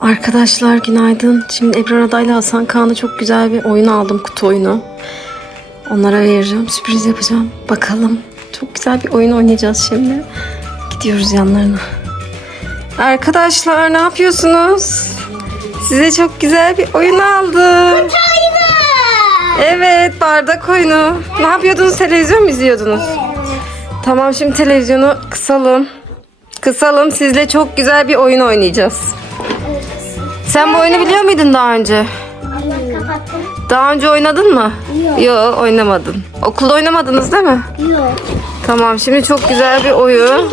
Arkadaşlar günaydın. Şimdi Ebrar Adayla Hasan Kaan'a çok güzel bir oyun aldım. Kutu oyunu. Onlara vereceğim. Sürpriz yapacağım. Bakalım. Çok güzel bir oyun oynayacağız şimdi. Gidiyoruz yanlarına. Arkadaşlar ne yapıyorsunuz? Size çok güzel bir oyun aldım. Evet bardak oyunu. Ne yapıyordunuz? Televizyon mu izliyordunuz? Tamam şimdi televizyonu kısalım. Kısalım sizle çok güzel bir oyun oynayacağız. Sen bu oyunu biliyor muydun daha önce? Kapattım. Daha önce oynadın mı? Yok. Yok oynamadın. Okulda oynamadınız değil mi? Yok. Tamam şimdi çok güzel bir oyun.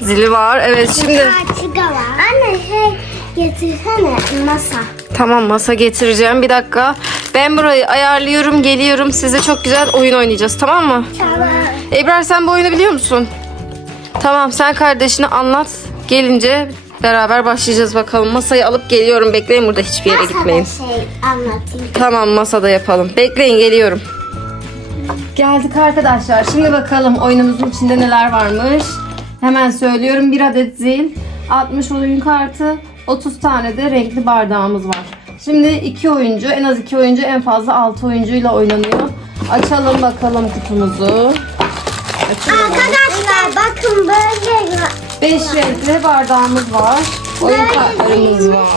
Zili var. Evet şimdi Kartıga var. Anne şey getirsene masa. tamam masa getireceğim. Bir dakika. Ben burayı ayarlıyorum, geliyorum. Size çok güzel oyun oynayacağız. Tamam mı? Tamam. Ebrar sen bu oyunu biliyor musun? Tamam sen kardeşine anlat. Gelince beraber başlayacağız bakalım. Masayı alıp geliyorum. Bekleyin burada hiçbir yere gitmeyin. şey anlatayım. Tamam masada yapalım. Bekleyin geliyorum. Geldik arkadaşlar. Şimdi bakalım oyunumuzun içinde neler varmış. Hemen söylüyorum. Bir adet zil, 60 oyun kartı, 30 tane de renkli bardağımız var. Şimdi iki oyuncu, en az iki oyuncu, en fazla 6 oyuncuyla oynanıyor. Açalım bakalım kutumuzu. Açalım. Arkadaşlar bakın böyle 5 renkli bardağımız var. Oyun kartlarımız var.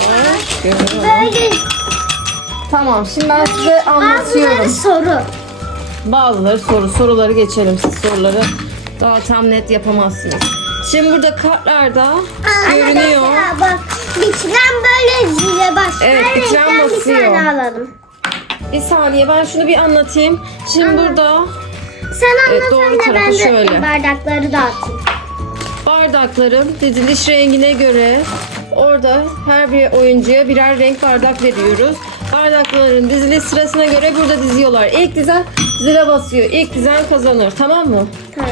böyle Tamam şimdi ben size anlatıyorum. soru. Bazıları soru. Soruları geçelim. Siz soruları daha tam net yapamazsınız. Şimdi burada kartlarda görünüyor. Arkadaşlar bak bitiren böyle zile başlar. Evet, bitiren renkten basıyor. Bir tane alalım. Bir saniye ben şunu bir anlatayım. Şimdi burada Sen Evet, anlat doğru ben tarafı de şöyle. bardakları dağıtayım. Bardakların diziliş rengine göre orada her bir oyuncuya birer renk bardak veriyoruz. Bardakların diziliş sırasına göre burada diziyorlar. İlk dizen zile basıyor. İlk dizen kazanır. Tamam mı? Tamam.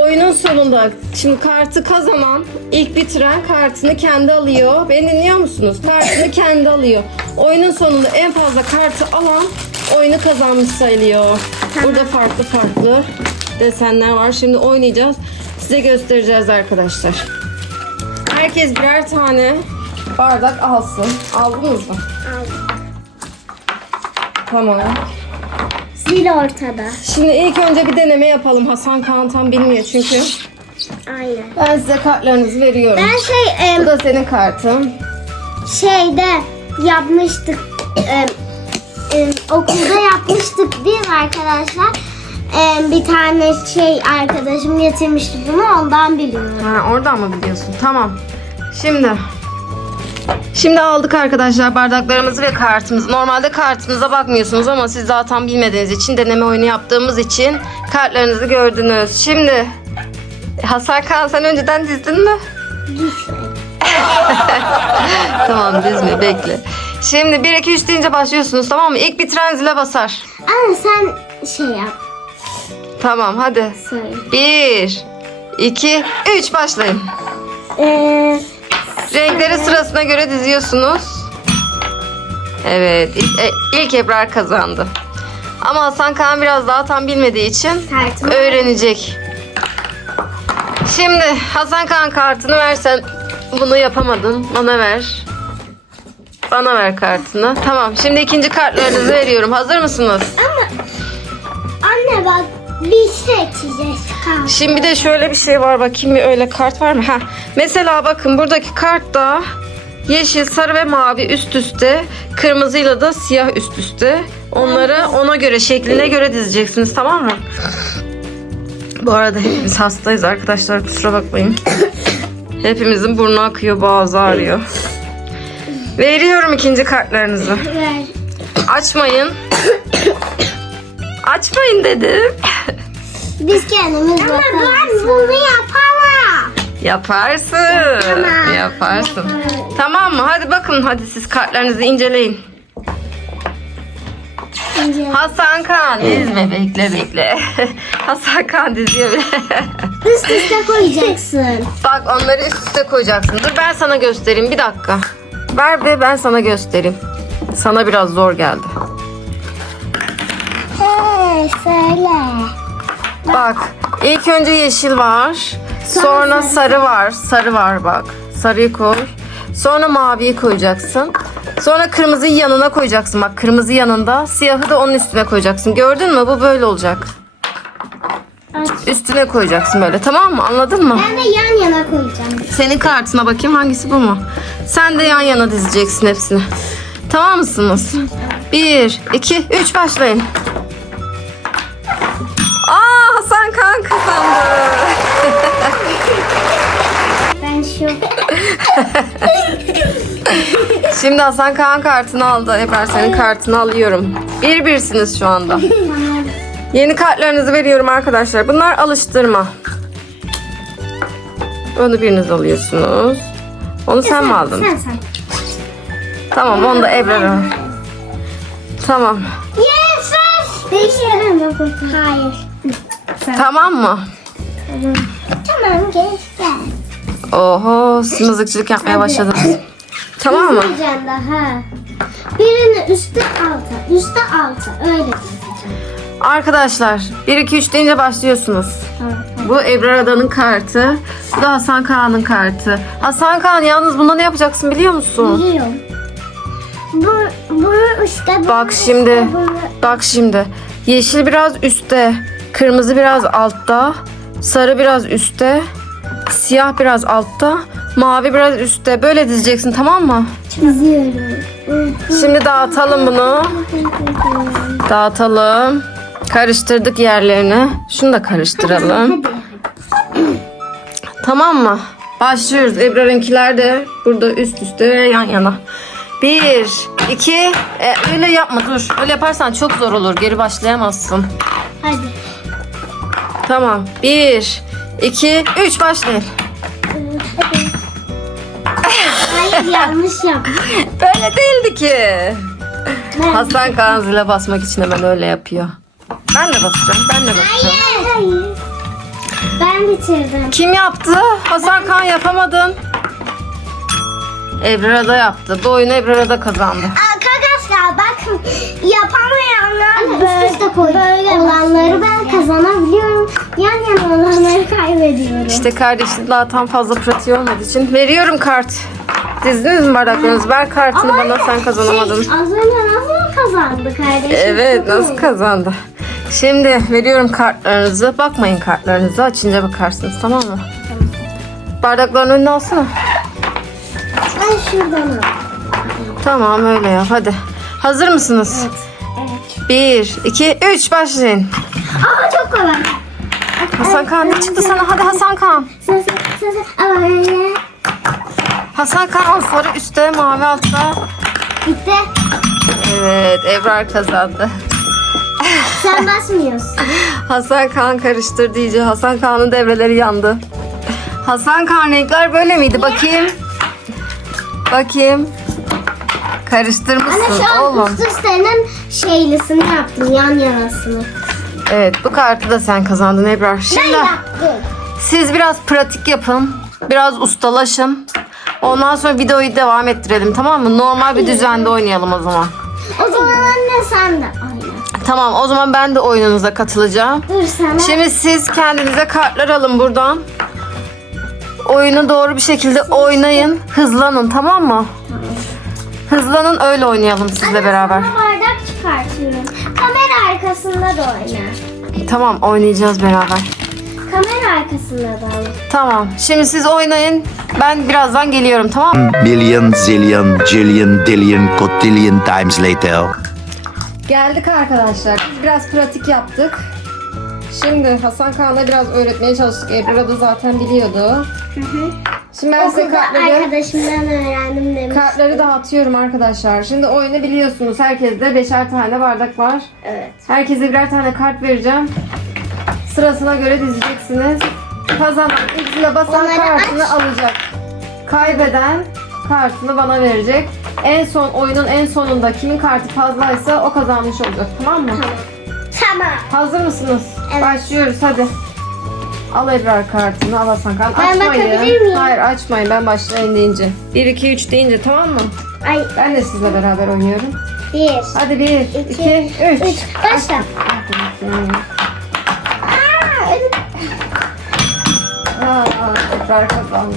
Oyunun sonunda şimdi kartı kazanan ilk bitiren kartını kendi alıyor. Beni dinliyor musunuz? Kartını kendi alıyor. Oyunun sonunda en fazla kartı alan oyunu kazanmış sayılıyor. Burada farklı farklı desenler var. Şimdi oynayacağız. Size göstereceğiz arkadaşlar. Herkes birer tane bardak alsın. Aldınız mı? Aldım. Tamam. Zil ortada. Şimdi ilk önce bir deneme yapalım. Hasan Kaan tam bilmiyor çünkü. Aynen. Ben size kartlarınızı veriyorum. Ben şey em, Bu da senin kartın. şeyde yapmıştık. em, em, okulda yapmıştık biz arkadaşlar. Em, bir tane şey arkadaşım getirmişti bunu ondan biliyorum. Ha, oradan mı biliyorsun? Tamam. Şimdi Şimdi aldık arkadaşlar bardaklarımızı ve kartımızı. Normalde kartınıza bakmıyorsunuz ama siz tam bilmediğiniz için deneme oyunu yaptığımız için kartlarınızı gördünüz. Şimdi Hasan Kaan sen önceden dizdin mi? tamam dizme bekle. Şimdi 1 2 3 deyince başlıyorsunuz tamam mı? İlk bitiren zile basar. Ama sen şey yap. Tamam hadi. Söyle. 1 2 3 başlayın. Ee, Renkleri sırasına göre diziyorsunuz. Evet, ilk, e, ilk Ebrar kazandı. Ama Hasan Kaan biraz daha tam bilmediği için Kartımı- öğrenecek. Şimdi Hasan Kaan kartını versen bunu yapamadın. Bana ver. Bana ver kartını. Tamam. Şimdi ikinci kartlarınızı veriyorum. Hazır mısınız? ama anne bak bir seçeceğiz. Kart. Şimdi bir de şöyle bir şey var. Bakayım bir öyle kart var mı? Ha. Mesela bakın buradaki kartta yeşil, sarı ve mavi üst üste, kırmızıyla da siyah üst üste. Onları ona göre, şekline göre dizeceksiniz tamam mı? Bu arada hepimiz hastayız arkadaşlar kusura bakmayın. Hepimizin burnu akıyor, boğazı ağrıyor. Veriyorum ikinci kartlarınızı. Ver. Açmayın. Açmayın dedim. Biz kendimiz bakarız. Ama ben bunu yapamam. Yaparsın. Tamam. Yaparsın. Tamam mı? Hadi bakın hadi siz kartlarınızı inceleyin. Hasan Kaan dizme bekle bekle. Hasan Kaan diziyor. Üst üste koyacaksın. Bak onları üst üste koyacaksın. Dur ben sana göstereyim bir dakika. Ver ve ben sana göstereyim. Sana biraz zor geldi. Hey söyle. Bak ilk önce yeşil var. Sonra sarı var. Sarı var bak. Sarıyı koy. Sonra maviyi koyacaksın. Sonra kırmızıyı yanına koyacaksın. Bak kırmızı yanında. Siyahı da onun üstüne koyacaksın. Gördün mü? Bu böyle olacak. Üstüne koyacaksın böyle. Tamam mı? Anladın mı? Ben de yan yana koyacağım. Senin kartına bakayım hangisi bu mu? Sen de yan yana dizeceksin hepsini. Tamam mısınız? Bir, iki, üç başlayın. Kaan kazandı. Ben şu Şimdi Hasan Kaan kartını aldı. Ebrar senin kartını alıyorum. Bir birsiniz şu anda. Yeni kartlarınızı veriyorum arkadaşlar. Bunlar alıştırma. Onu biriniz alıyorsunuz. Onu sen mi aldın? Sen sen. Tamam onu da Ebrar'a. Tamam. Yes! Hayır. Sen. Tamam mı? Tamam geçti. Oho siz mızıkçılık yapmaya başladınız. Tamam mı? Dizeceğim daha. Birini üstte alta, üstte alta. Öyle dizeceğim. Arkadaşlar 1 2 3 deyince başlıyorsunuz. Tamam. Bu Ebrar Adan'ın kartı. Bu da Hasan Kağan'ın kartı. Hasan Kağan yalnız bunda ne yapacaksın biliyor musun? Biliyorum. Bu, bu işte bu. Bak şimdi. Bak şimdi. Yeşil biraz üstte. Kırmızı biraz altta. Sarı biraz üstte. Siyah biraz altta. Mavi biraz üstte. Böyle dizeceksin tamam mı? Çiziyorum. Şimdi dağıtalım bunu. Dağıtalım. Karıştırdık yerlerini. Şunu da karıştıralım. Tamam mı? Başlıyoruz. Ebrar'ınkiler de burada üst üste yan yana. Bir, iki, e, öyle yapma dur. Öyle yaparsan çok zor olur. Geri başlayamazsın. Hadi. Tamam. Bir, iki, üç başlayın. Hayır yanlış yaptım. Böyle değildi ki. Ben- Hasan Kaan zile basmak için hemen öyle yapıyor. Ben de basacağım. Ben de basacağım. Hayır. Ben bitirdim. Kim yaptı? Hasan Kaan yapamadın. Ebrar da yaptı. Bu oyunu Ebrar da kazandı. Yapamayanlar böyle, böyle olanları ben kazanabiliyorum. Yan yana olanları kaybediyorum. İşte kardeşin daha tam fazla pratiği olmadığı için veriyorum kart. Dizdiniz mi bardaklarınızı? Ver kartını bana sen kazanamadın. Şey, az önce nasıl kazandı kardeşim? Evet Çok nasıl iyi. kazandı? Şimdi veriyorum kartlarınızı. Bakmayın kartlarınıza. Açınca bakarsınız tamam mı? Bardakların önüne alsana. Ben şuradan al. Tamam öyle yap hadi. Hazır mısınız? Evet. Bir, iki, üç başlayın. Aa çok kolay. Hasan Kaan ne çıktı sana? Hadi Hasan Kaan. Sen sen sen sen. Aa, öyle. Hasan Kaan sarı üstte, mavi altta. Bitti. Evet Ebrar kazandı. Sen basmıyorsun. Hasan Kaan karıştırdı iyice. Hasan Kaan'ın devreleri yandı. Hasan Kaan renkler böyle miydi? Bakayım. Bakayım. Karıştırmışsın şu an oğlum. üst üstenin şeylisini yaptım yan yanasını. Evet bu kartı da sen kazandın Ebrar. Ben Şimdi yaptım. siz biraz pratik yapın. Biraz ustalaşın. Ondan sonra videoyu devam ettirelim tamam mı? Normal bir düzende oynayalım o zaman. O zaman anne sen de oyna. Tamam o zaman ben de oyununuza katılacağım. Dur sana. Şimdi siz kendinize kartlar alın buradan. Oyunu doğru bir şekilde oynayın. Hızlanın tamam mı? Hızlanın öyle oynayalım sizle beraber. Bardak çıkartıyorum. Kamera arkasında da oyna. Tamam oynayacağız beraber. Kamera arkasında da al. Tamam. Şimdi siz oynayın. Ben birazdan geliyorum tamam mı? billion, zillion, jillion, dillion, cotillion times later. Geldik arkadaşlar. Biz biraz pratik yaptık. Şimdi Hasan Kaan'a biraz öğretmeye çalıştık. Ebru da zaten biliyordu. Şimdi ben size Okulda kartları... arkadaşımdan öğrendim demiş. Kartları dağıtıyorum arkadaşlar. Şimdi oyunu biliyorsunuz. Herkeste beşer tane bardak var. Evet. Herkese birer tane kart vereceğim. Sırasına göre dizeceksiniz. Kazanan ilkine basan Onları kartını aç. alacak. Kaybeden kartını bana verecek. En son oyunun en sonunda kimin kartı fazlaysa o kazanmış olacak. Tamam mı? Tamam. Hazır mısınız? Evet. Başlıyoruz hadi. Al Ebrar kartını, al Hasan kart. Ben Açmayın. bakabilir miyim? Hayır açmayın ben başlayın deyince. 1, 2, 3 deyince tamam mı? Ay Ben de sizle beraber oynuyorum. bir. Hadi 1, 2, 3. üç. Başla. Aa, Ebrar kazandı.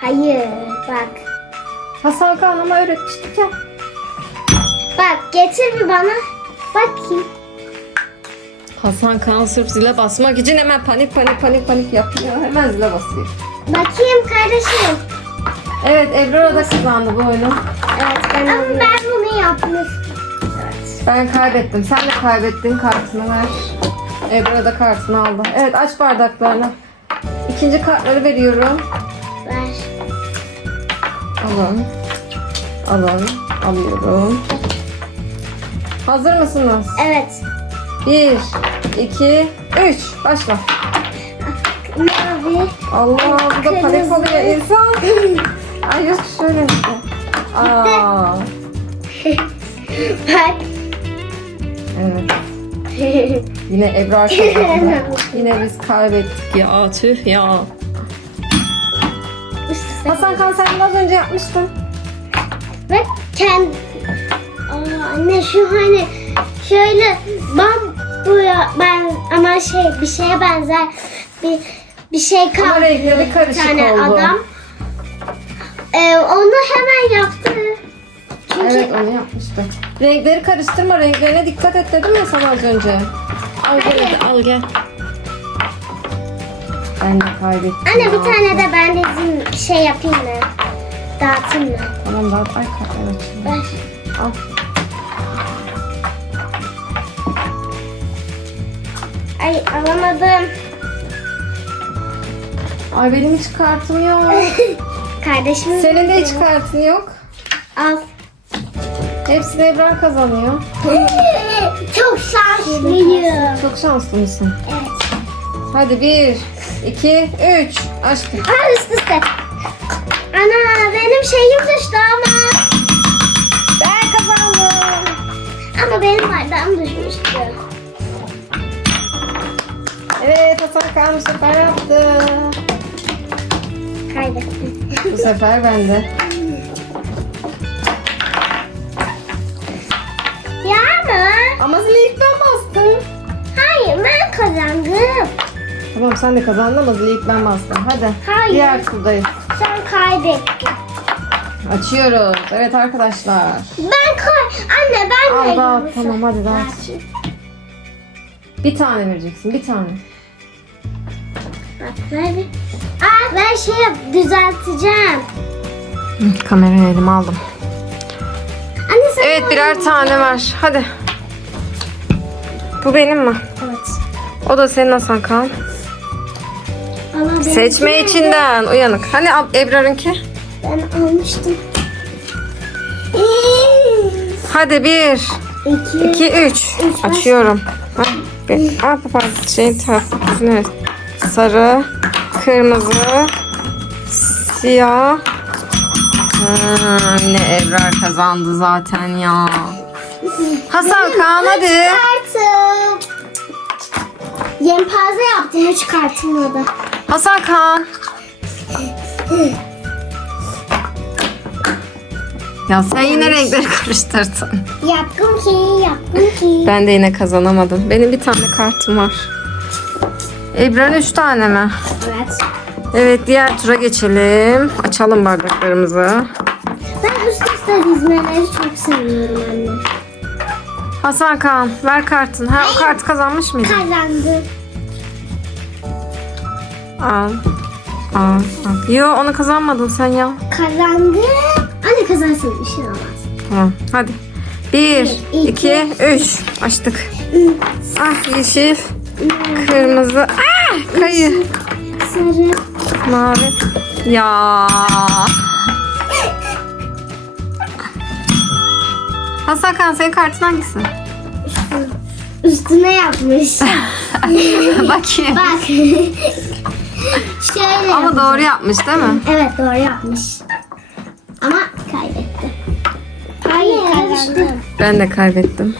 Hayır bak. Hasan Kaan ama öğretmiştik ya. Bak getir bir bana. Bakayım. Hasan Kaan sırf zile basmak için hemen panik panik panik panik yapıyor. Hemen zile basıyor. Bakayım kardeşim. Evet Ebrar da kazandı bu oyunu. Evet ben Ama ben bunu yapmıştım. Ben kaybettim. Sen de kaybettin. Kartını ver. Ebra da kartını aldı. Evet aç bardaklarını. İkinci kartları veriyorum. Ver. Alın. Alın. Alıyorum. Hazır mısınız? Evet. Bir, iki, üç. Başla. Mavi. Allah bu da panik oluyor insan. Ay yok şöyle işte. Aa, Bak. evet. Yine Ebrar kazandı. Yine biz kaybettik ya. Tüh ya. Hasan Kan sen de az önce yapmıştın. Bak kendi... Anne şu hani şöyle ben buraya ben ama şey bir şeye benzer bir bir şey kaldı. Renkleri karışık tane oldu. adam. Ee, onu hemen yaptı. Çünkü Evet onu yapmıştı. Renkleri karıştırma. Renklerine dikkat et dedim ya sana az önce. Al gel hadi, al gel. Ben de kaybettim. anne ya. bir tane de ben de bizim şey yapayım mı? Dağıtayım mı? Tamam dağıt. Ay kartları açayım. Ver. Al. Ay alamadım. Ay benim hiç kartım yok. Kardeşim. Senin de hiç kartın yok. Al. Hepsini Ebrar kazanıyor. Çok şanslıyım. Çok şanslı mısın? Evet. Hadi bir, iki, üç. Açtım. Aa üst üste. Ana benim şeyim düştü ama. Ben kazandım. Ama benim bardağım düşmüştü. Evet Hasan Kaan bu sefer yaptı. Kaybettim. Bu sefer ben de. ya ama. Ama zili ilk ben bastım. Hayır ben kazandım. Tamam sen de kazandın ama zili ilk ben bastım. Hadi. Hayır. Diğer turdayız. Sen kaybettin. Açıyoruz. Evet arkadaşlar. Ben kay... Anne ben Al dağıt. yumuşak- Tamam hadi dağıt. Bir tane vereceksin. Bir tane. Bak ver. Aa ben şey yap düzelteceğim. Kamerayı elime aldım. Anne sen Evet birer tane ver. Hadi. Bu benim mi? Evet. O da senin Hasan Kaan. Allah Seçme nerede? içinden uyanık. Hani Ab- Ebrar'ınki? Ben almıştım. Hadi bir, İki. iki, üç. Açıyorum. Ha, bir. Aa baba şeyin tarafı. Sarı, kırmızı, siyah. Hmm, yine Ebrar kazandı zaten ya. Hasan Kaan hadi. Kartım. Yelpaze yaptım üç kartımla da. Hasan Kaan. Ya sen yine renkleri karıştırdın. Yaptım ki, yaptım ki. Ben de yine kazanamadım. Benim bir tane kartım var. Ebrar'ın üç tane mi? Evet. Evet diğer tura geçelim. Açalım bardaklarımızı. Ben üst üste dizmeleri çok seviyorum anne. Hasan Kaan ver kartını. Ha o kartı kazanmış mıydın? Kazandım. Al. Al. al. Yo onu kazanmadın sen ya. Kazandım. Anne kazansın bir şey olmaz. Tamam hadi. Bir, iki, üç. Açtık. Ah yeşil, kırmızı, ah kayı, Sarı. mavi. Ya. Hasan Kaan senin kartın hangisi? Üstüne yapmış. Bakayım. Bak. Şöyle Ama yapmış. doğru yapmış değil mi? Evet doğru yapmış. Ama kaybetti. Hayır kazandım. Ben de kaybettim.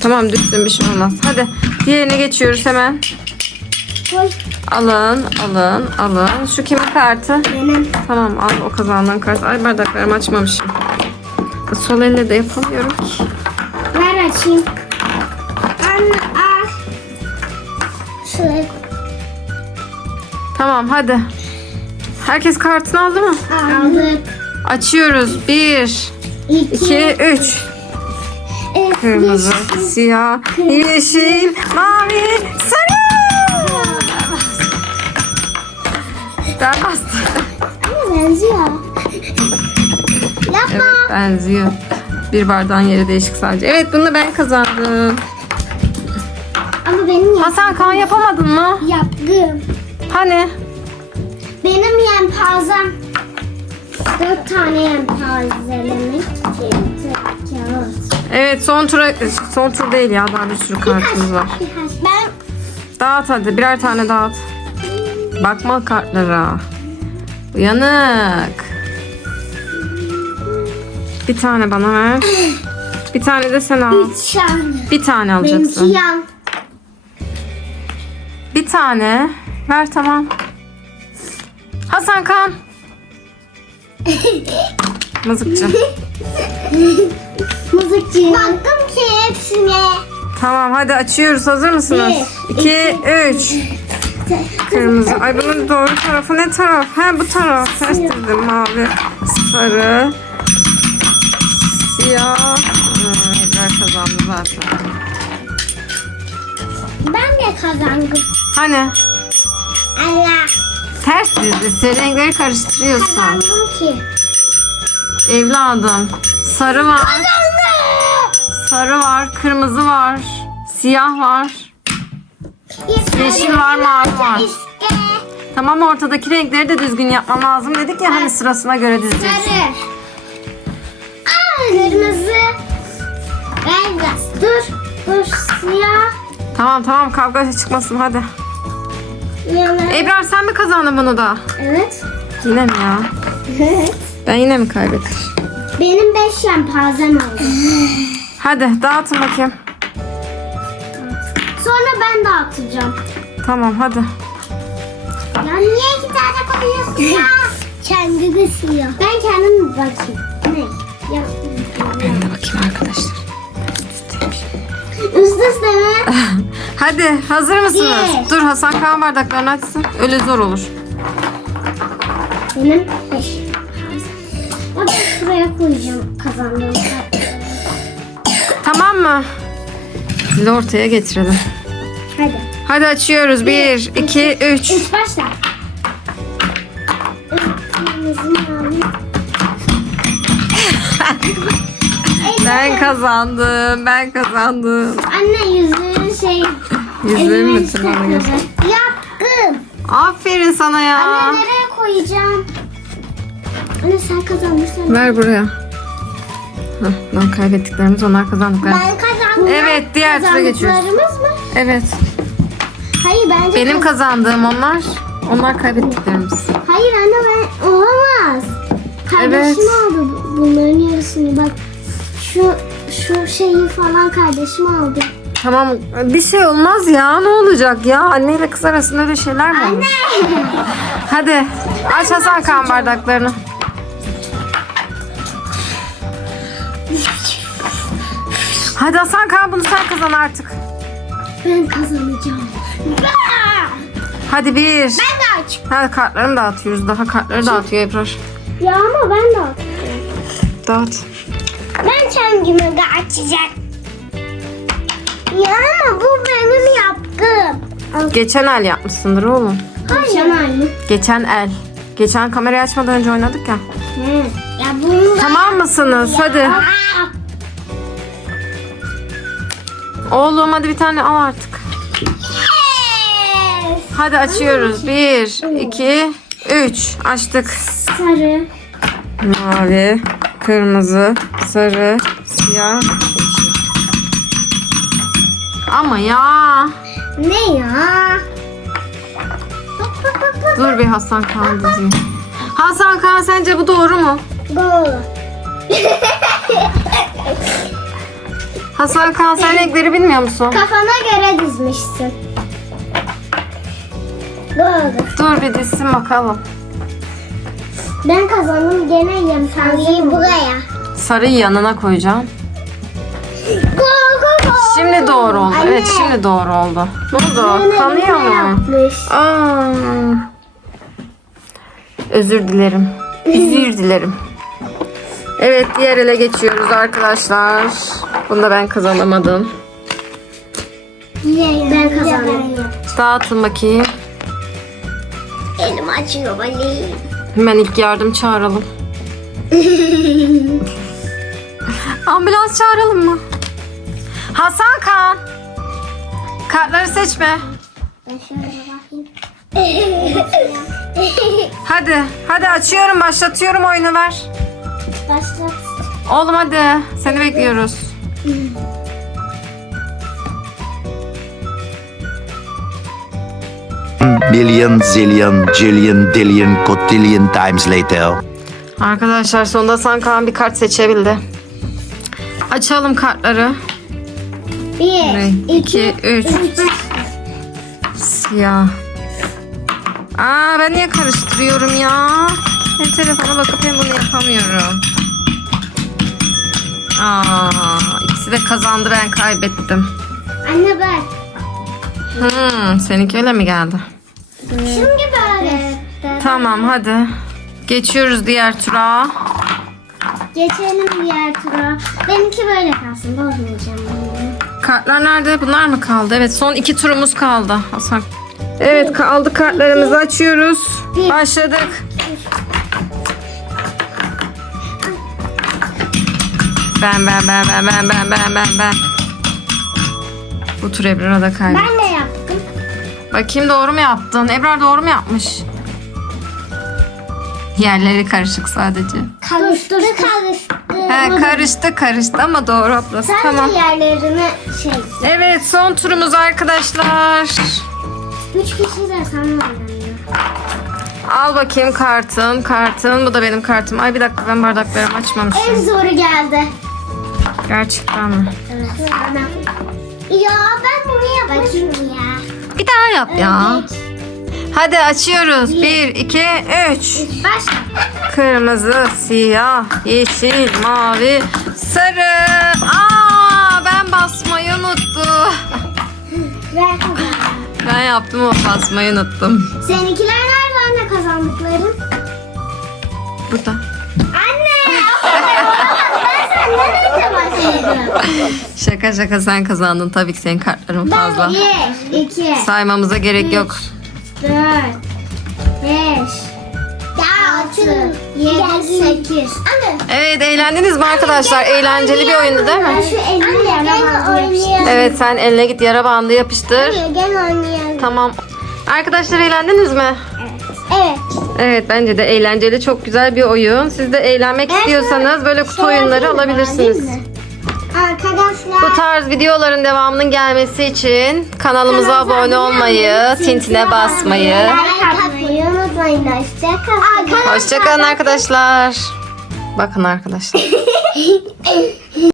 Tamam düşsün bir şey olmaz. Hadi diğerine geçiyoruz hemen. Koy. Alın, alın, alın. Şu kimin kartı? Benim. Tamam al o kazandığın kart. Ay bardaklarımı açmamışım. Sol elle de yapamıyorum ki. Ver açayım. Anne al. Şöyle. Tamam hadi. Herkes kartını aldı mı? Aldık. Açıyoruz. Bir, İki. iki, üç. Kırmızı, siyah, yeşil, mavi, sarı. Bastım. Ama benziyor. Yapma. Evet benziyor. Bir bardağın yeri değişik sadece. Evet bunu ben kazandım. Ama benim yap- Hasan Kaan yapamadın mı? yaptım. Hani? Benim yelpazem dört tane yelpazelemek kağıt. Evet son tura son tur değil ya daha bir sürü kartımız var. Ben Dağıt hadi birer tane dağıt. Bakma kartlara. Uyanık. Bir tane bana ver. Bir tane de sen al. üç tane. Bir tane Benimki alacaksın. yan. Bir tane. Ver tamam. Hasan Kan. Mızıkçı. Mızıkçı. Baktım ki hepsine. Tamam hadi açıyoruz. Hazır mısınız? Bir, 2, 3. Kırmızı. Ay bunun doğru tarafı ne taraf? Ha bu taraf. Ters dedim. Mavi, sarı, siyah. Hmm, Ebrar kazandı zaten. Ben de kazandım. Hani? Allah. Ters dizdi. Sen renkleri karıştırıyorsun. Kazandım ki. Evladım. Sarı var. Sarı var. Kırmızı var. Siyah var. Yeşil var, mavi var. Tamam ortadaki renkleri de düzgün yapmam lazım dedik ya hani sırasına göre dizeceksin. Sarı. Aa, kırmızı. Beyaz. Dur. Dur. Siyah. Tamam tamam kavga çıkmasın hadi. Ebrar sen mi kazandın bunu da? Evet. Yine mi ya? Evet. Ben yine mi kaybettim? Benim beş yelpazem oldu. Hadi dağıtın bakayım. Sonra ben dağıtacağım. Tamam hadi. Ya niye iki tane koyuyorsun ya? Kendi de siyah. Ben kendim bakayım. Ne? Ya. Ben de bakayım arkadaşlar. Üst üste mi? Hadi hazır mısınız? Bir. Dur Hasan Kaan bardaklarını açsın. Öyle zor olur. Benim beş. Bak şuraya koyacağım kazandığım Tamam mı? Şimdi ortaya getirelim. Hadi. Hadi açıyoruz. Bir, iki, üç. Üç başla. Ben kazandım. Ben kazandım. Anne yüzüğün şey. Yüzüğü elime mü göster? Yaptım. Aferin sana ya. Anne nereye koyacağım? Anne sen kazandın Ver buraya. Hah, lan kaybettiklerimiz onlar kazandıklarımız. Ben kazandım. Evet, diğer tura geçiyoruz. Kazandıklarımız mı? Evet. Hayır bence Benim kaz- kazandığım onlar. Onlar kaybettiklerimiz. Hayır anne ben olamaz. Kardeşim Evet. aldı bu- bunların yarısını bak. Şu şu şeyi falan kardeşim aldı. Tamam bir şey olmaz ya ne olacak ya anneyle kız arasında öyle şeyler mi olur? Hadi aç Hasan Kaan bardaklarını. Hadi Hasan Kaan bunu sen kazan artık. Ben kazanacağım. Hadi bir. Ben de aç. Hadi kartlarını dağıtıyoruz. Daha kartları dağıtıyor Ebrar. Ya ama ben de aç. Dağıt. Ben kendime de açacak. Ya ama bu benim yaptım. Geçen el yapmışsındır oğlum. Hayır. aynı. Geçen el. Geçen kamerayı açmadan önce oynadık ya. Hı. Ya bunu Tamam mısınız? Hadi. Aa, Oğlum hadi bir tane al artık. yes. Hadi açıyoruz. Bir, iki, üç. Açtık. Sarı. Mavi, kırmızı, sarı, siyah, yeşil. Ama ya. Ne ya? Bak bak bak bak. Dur bir Hasan Kaan dizeyim. Hasan Kaan sence bu doğru mu? Doğru. Hasan Kaan sen renkleri bilmiyor musun? Kafana göre dizmişsin. Doğru. Dur bir dizsin bakalım. Ben kazandım gene yem. Sarıyı buraya. Sarıyı yanına koyacağım. Go go go. Şimdi doğru oldu. Anne. Evet şimdi doğru oldu. Ne oldu? Anne, Kanıyor mu? yapmış? Aa. Özür dilerim. Özür dilerim. Evet diğer ele geçiyoruz arkadaşlar. Bunda ben kazanamadım. Ben kazandım. Dağıtın bakayım. Elim acıyor böyle. Hemen ilk yardım çağıralım. Ambulans çağıralım mı? Hasan Kaan. Kartları seçme. Ben şöyle bakayım. Hadi. Hadi açıyorum başlatıyorum oyunu ver. Başlat. Oğlum hadi. Seni bekliyoruz. Million, zillion, jillion, dillion, cotillion times later. Arkadaşlar sonunda Kaan bir kart seçebildi. Açalım kartları. Bir, iki, üç. Siyah. Aa ben niye karıştırıyorum ya? Hem telefona bakıp hem bunu yapamıyorum. Aa ikisi de kazandı ben kaybettim. Anne ben. Hmm, seninki öyle mi geldi? Şimdi böyle. Tamam hadi. Geçiyoruz diğer tura. Geçelim diğer tura. Benimki böyle kalsın. Bozmayacağım bunu. Kartlar nerede? Bunlar mı kaldı? Evet son iki turumuz kaldı. Hasan. Evet kaldı kartlarımızı açıyoruz. Başladık. Ben ben ben ben ben ben ben ben ben. Bu tur Ebrar'a da kaybettim. Ben de yaptım. Bakayım doğru mu yaptın? Ebrar doğru mu yapmış? Yerleri karışık sadece. Karıştı karıştı. He, karıştı karıştı ama doğru ablası. Sen Tamam. de yerlerini şey. Evet son turumuz arkadaşlar. Üç kişi de oynanıyor. Al bakayım kartın, kartın. Bu da benim kartım. Ay bir dakika ben bardaklarımı En açmamışım. zoru geldi. Gerçekten mi? Evet. Ya ben bunu yapmışım ya. Bir daha yap ya. Evet. Hadi açıyoruz. Bir, iki, üç. Başla. Kırmızı, siyah, yeşil, mavi, sarı. Aa, ben basmayı unuttum. Kazandım. Ben yaptım o basmayı unuttum. Seninkiler nerede anne kazandıkların? Burada. Şaka şaka sen kazandın. Tabii ki senin kartların fazla. Bir, iki, Saymamıza gerek yok. dört, beş, altı, yedi, sekiz. Anne. Evet eğlendiniz mi arkadaşlar? Eğlenceli bir oyundu değil mi? şu elini oynayalım. Evet sen eline git yara bandı yapıştır. Gel oynayalım. Tamam. Arkadaşlar eğlendiniz mi? Evet. Evet bence de eğlenceli çok güzel bir oyun. Siz de eğlenmek istiyorsanız böyle kutu oyunları alabilirsiniz. Arkadaşlar. Bu tarz videoların devamının gelmesi için kanalımıza abone olmayı, tintine basmayı. Like atmayı unutmayın. Hoşçakalın. Hoşçakalın arkadaşlar. Bakın arkadaşlar.